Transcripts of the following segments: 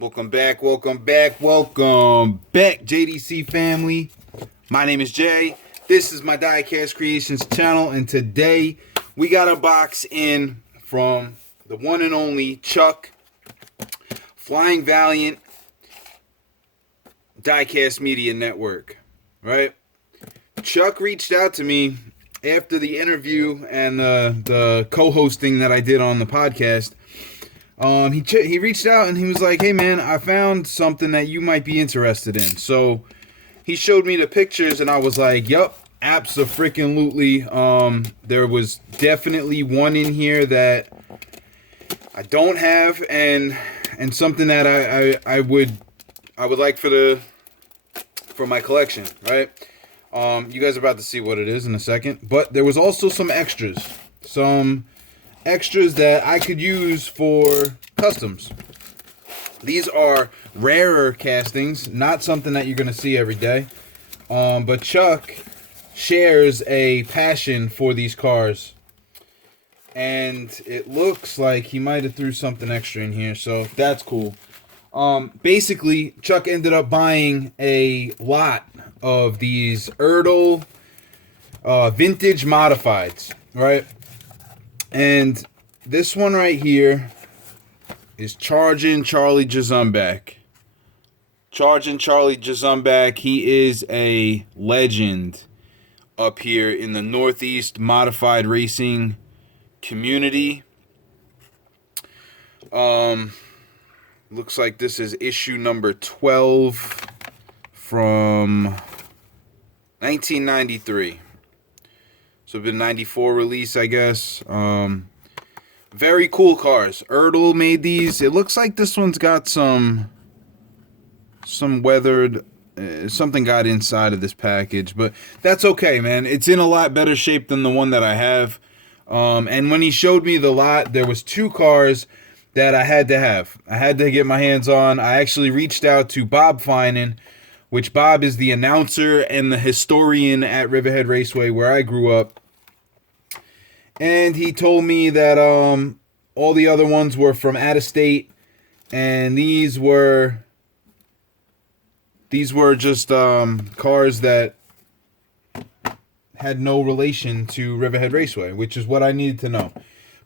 Welcome back, JDC Family. My name is Jay. This is my Diecast Creations channel, and today we got a box in from the one and only Chuck, Flying Valiant, Diecast Media Network, right? Chuck reached out to me after the interview and the co-hosting that I did on the podcast. He reached out and he was like, "Hey man, I found something that you might be interested in." So he showed me the pictures and I was like, "Yup, abso-freaking-lutely." There was definitely one in here that I don't have, and something that I would like for my collection, right? You guys are about to see what it is in a second, but there was also some extras that I could use for customs. These are rarer castings, not something that you're going to see every day. But Chuck shares a passion for these cars. And it looks like he might have threw something extra in here, so that's cool. Basically, Chuck ended up buying a lot of these Erdl vintage Modifieds, right? And this one right here is Chargin' Charlie Jazumbek. Chargin' Charlie Jazumbek, he is a legend up here in the Northeast modified racing community. Looks like this is issue number 12 from 1993. So it's been 94 release, I guess. Very cool cars. Erdl made these. It looks like this one's got some weathered, something got inside of this package, but that's okay, man. It's in a lot better shape than the one that I have. And when he showed me the lot, there was two cars that I had to have. I had to get my hands on. I actually reached out to Bob Finan, which Bob is the announcer and the historian at Riverhead Raceway where I grew up. And he told me that all the other ones were from out of state, and these were just cars that had no relation to Riverhead Raceway, which is what I needed to know.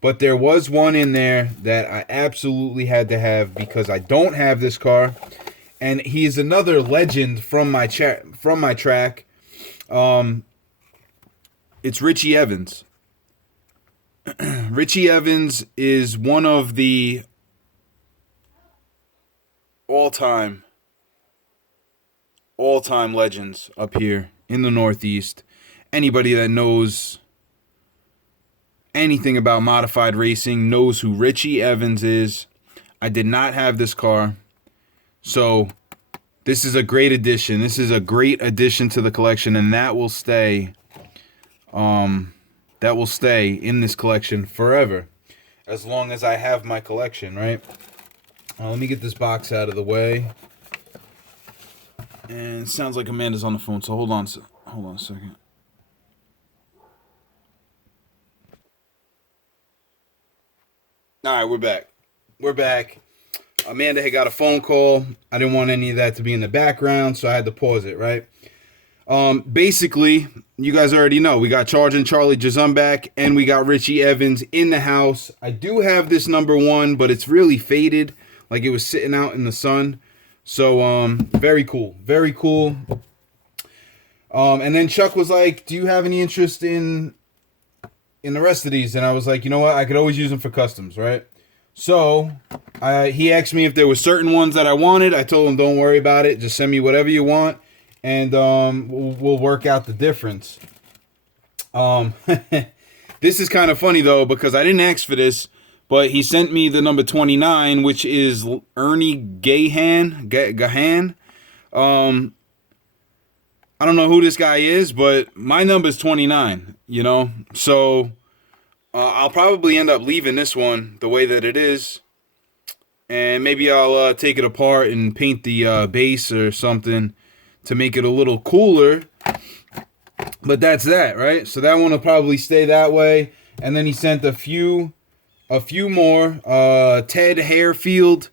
But there was one in there that I absolutely had to have because I don't have this car. And he's another legend from my track. It's Richie Evans. Richie Evans is one of the all-time legends up here in the Northeast. Anybody that knows anything about modified racing knows who Richie Evans is. I did not have this car. So this is a great addition. This is a great addition to the collection, and that will stay in this collection forever, as long as I have my collection, right? Let me get this box out of the way. And it sounds like Amanda's on the phone, so hold on a second. All right, we're back. Amanda had got a phone call. I didn't want any of that to be in the background, so I had to pause it, right? Basically, you guys already know, we got Chargin' Charlie Jazumbek and we got Richie Evans in the house. I do have this number 1, but it's really faded, like it was sitting out in the sun. So, very cool. Very cool. And then Chuck was like, "Do you have any interest in the rest of these?" And I was like, "You know what? I could always use them for customs, right?" So, he asked me if there were certain ones that I wanted. I told him, "Don't worry about it. Just send me whatever you want, and we'll work out the difference." This is kind of funny, though, because I didn't ask for this, but he sent me the number 29, which is Ernie Gahan. I don't know who this guy is, but my number is 29, you know? So I'll probably end up leaving this one the way that it is. And maybe I'll take it apart and paint the base or something to make it a little cooler. But that's that, right? So that one will probably stay that way. And then he sent a few more. Ted Harefield.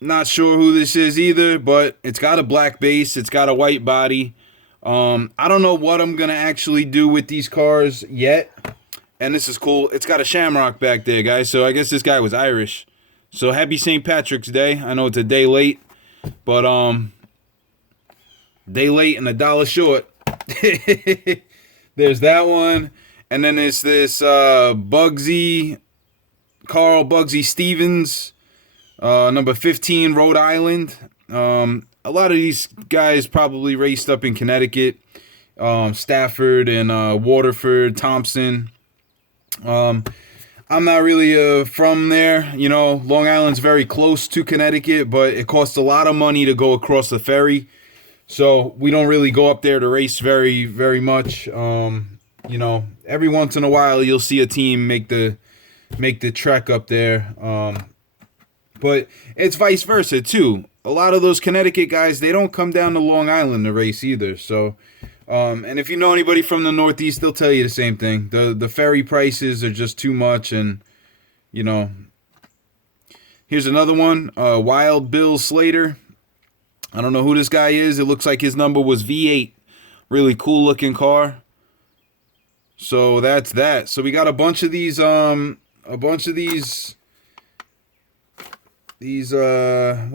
Not sure who this is either, but it's got a black base. It's got a white body. I don't know what I'm going to actually do with these cars yet. And this is cool. It's got a shamrock back there, guys. So I guess this guy was Irish. So happy St. Patrick's Day. I know it's a day late, but day late and $1 short. There's that one. And then there's this Carl Bugsy Stevens, number 15, Rhode Island. A lot of these guys probably raced up in Connecticut, Stafford and Waterford, Thompson. I'm not really from there. You know, Long Island's very close to Connecticut, but it costs a lot of money to go across the ferry. So we don't really go up there to race very, very much. You know, every once in a while you'll see a team make the trek up there. But it's vice versa too. A lot of those Connecticut guys, they don't come down to Long Island to race either. So, and if you know anybody from the Northeast, they'll tell you the same thing. The ferry prices are just too much, and you know. Here's another one, Wild Bill Slater. I don't know who this guy is. It looks like his number was V8. Really cool looking car. So that's that. So we got a bunch of these what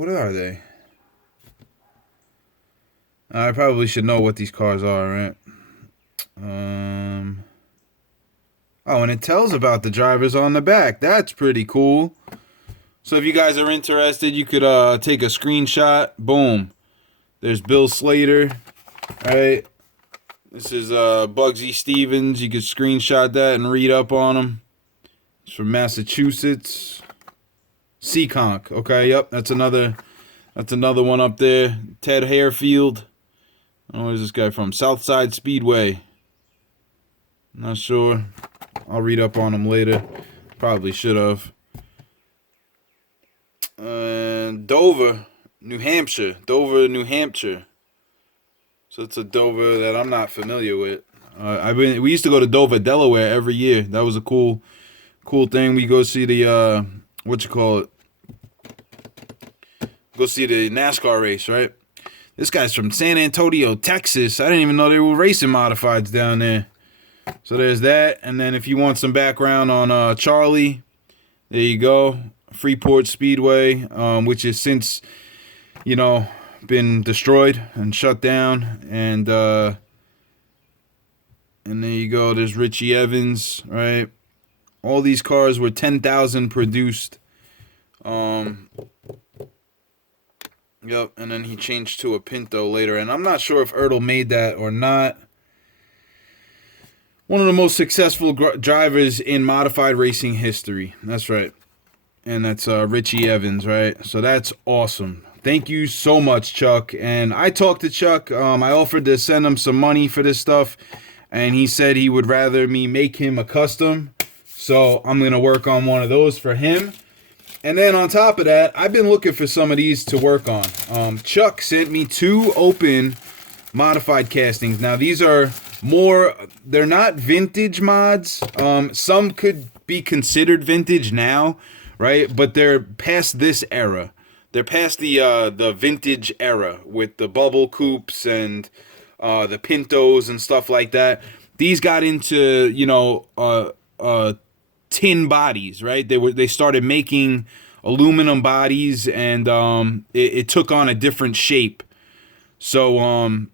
are they? I probably should know what these cars are, right? Oh, and it tells about the drivers on the back. That's pretty cool. So if you guys are interested, you could take a screenshot. Boom. There's Bill Slater. All right. This is Bugsy Stevens. You could screenshot that and read up on him. It's from Massachusetts. Seekonk. Okay, yep, that's another one up there. Ted Harefield. Oh, where's this guy from? Southside Speedway. Not sure. I'll read up on him later. Probably should have. Dover, New Hampshire. Dover, New Hampshire. So it's a Dover that I'm not familiar with. We used to go to Dover, Delaware every year. That was a cool thing. We go see the go see the NASCAR race, right? This guy's from San Antonio, Texas. I didn't even know they were racing modifieds down there. So there's that. And then if you want some background on Charlie, there you go. Freeport Speedway, which has since, you know, been destroyed and shut down. And there you go. There's Richie Evans, right? All these cars were 10,000 produced. Yep, and then he changed to a Pinto later. And I'm not sure if Ertl made that or not. One of the most successful drivers in modified racing history. That's right. And that's Richie Evans, right? So that's awesome. Thank you so much, Chuck. And I talked to Chuck. I offered to send him some money for this stuff. And he said he would rather me make him a custom. So I'm going to work on one of those for him. And then on top of that, I've been looking for some of these to work on. Chuck sent me 2 open modified castings. Now, these are they're not vintage mods. Some could be considered vintage now, right? But they're past this era. They're past the vintage era with the bubble coupes and the Pintos and stuff like that. These got into, you know, tin bodies, right? They started making aluminum bodies, and it took on a different shape. So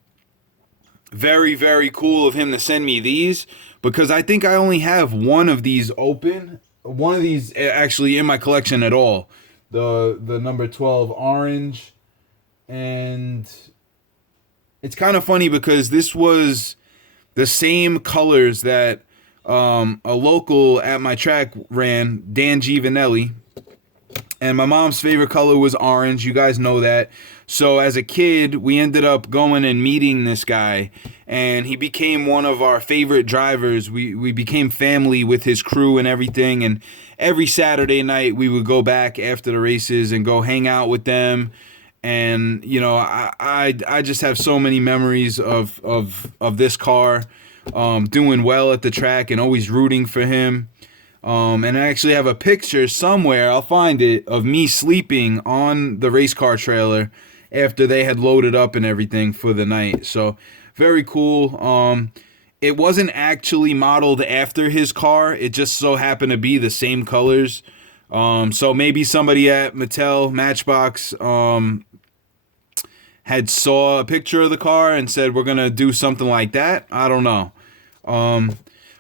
very, very cool of him to send me these, because I think I only have one of these open, one of these actually in my collection at all. The number 12 orange. And it's kind of funny because this was the same colors that a local at my track ran, Dan Giovanelli. And my mom's favorite color was orange. You guys know that. So as a kid, we ended up going and meeting this guy, and he became one of our favorite drivers. We became family with his crew and everything. And every Saturday night, we would go back after the races and go hang out with them. And, you know, I just have so many memories of this car doing well at the track and always rooting for him. And I actually have a picture somewhere, I'll find it, of me sleeping on the race car trailer after they had loaded up and everything for the night. So very cool. It wasn't actually modeled after his car. It just so happened to be the same colors. So maybe somebody at Matchbox had saw a picture of the car and said, we're going to do something like that. I don't know.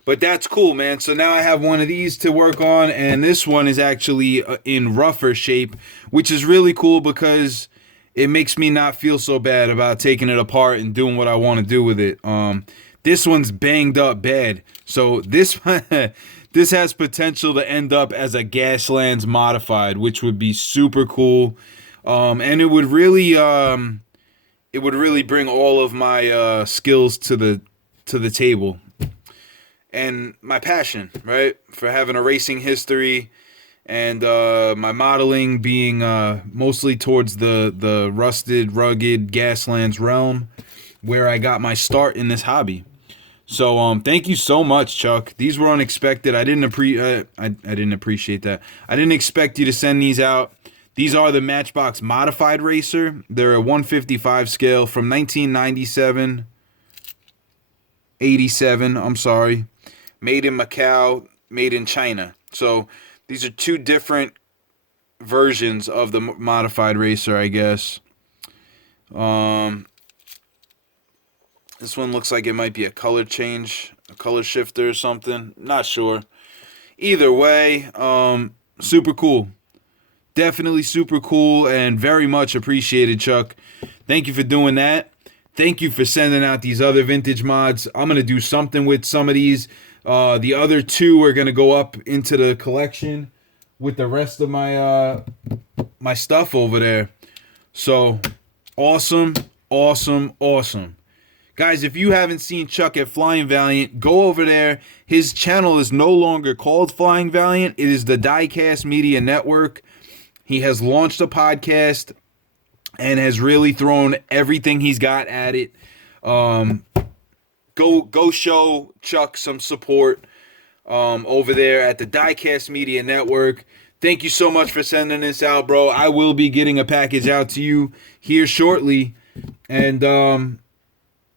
But that's cool, man. So now I have one of these to work on, and this one is actually in rougher shape, which is really cool because it makes me not feel so bad about taking it apart and doing what I want to do with it. This one's banged up bad. So this this has potential to end up as a Gaslands Modified, which would be super cool. And it would really bring all of my skills to the table. And my passion, right, for having a racing history, and my modeling being mostly towards the rusted, rugged Gaslands realm, where I got my start in this hobby. So thank you so much, Chuck. These were unexpected. I didn't appreciate that. I didn't expect you to send these out. These are the Matchbox Modified Racer. They're a 155 scale from 1997. 87, I'm sorry. Made in Macau, made in China. So these are two different versions of the Modified Racer, I guess. This one looks like it might be a color change, a color shifter or something. Not sure. Either way, super cool. Definitely super cool and very much appreciated, Chuck. Thank you for doing that. Thank you for sending out these other vintage mods. I'm going to do something with some of these. The other two are going to go up into the collection with the rest of my my stuff over there. So, awesome, awesome, awesome. Guys, if you haven't seen Chuck at Flying Valiant, go over there. His channel is no longer called Flying Valiant. It is the Diecast Media Network. He has launched a podcast and has really thrown everything he's got at it. Go show Chuck some support over there at the Diecast Media Network. Thank you so much for sending this out, bro. I will be getting a package out to you here shortly. And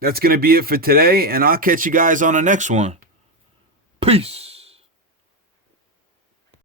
that's going to be it for today, and I'll catch you guys on the next one. Peace.